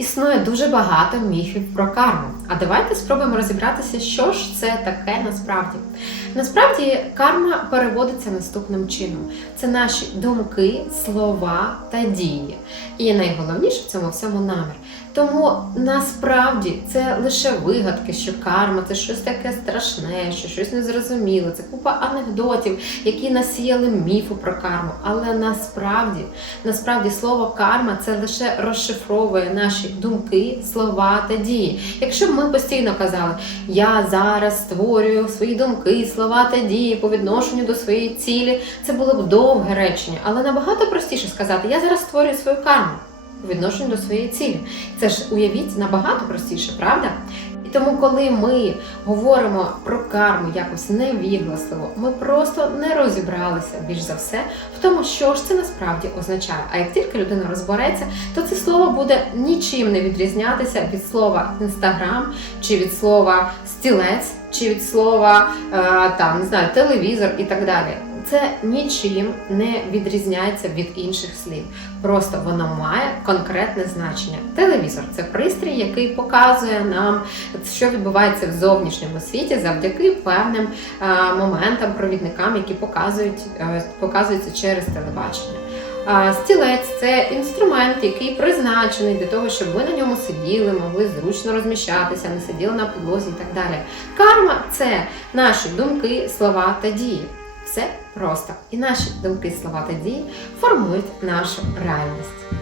Існує дуже багато міфів про карму. А давайте спробуємо розібратися, що ж це таке насправді. Насправді, карма переводиться наступним чином: це наші думки, слова та дії. І найголовніше в цьому всьому намір. Тому насправді це лише вигадки, що карма це щось таке страшне, що щось незрозуміле, це купа анекдотів, які насіяли міфу про карму. Але насправді, насправді слово карма це лише розшифровує наші думки, слова та дії. Якщо б ми постійно казали, я зараз створюю свої думки, слова та дії по відношенню до своєї цілі, це було б довге речення, але набагато простіше сказати, я зараз створюю свою карму по відношенню до своєї цілі. Це ж уявіть набагато простіше, правда? І тому, коли ми говоримо про карму якось невігласливо, ми просто не розібралися більш за все в тому, що ж це насправді означає. А як тільки людина розбереться, то це слово буде нічим не відрізнятися від слова інстаграм чи від слова стілець, чи від слова е, там не знаю, телевізор і так далі. Це нічим не відрізняється від інших слів. Просто воно має конкретне значення. Телевізор це пристрій, який показує нам, що відбувається в зовнішньому світі завдяки певним е, моментам, провідникам, які показують, е, показуються через телебачення. Стілець це інструмент, який призначений для того, щоб ви на ньому сиділи, могли зручно розміщатися, не сиділи на підлозі і так далі. Карма це наші думки, слова та дії. Все просто. І наші думки, слова та дії формують нашу реальність.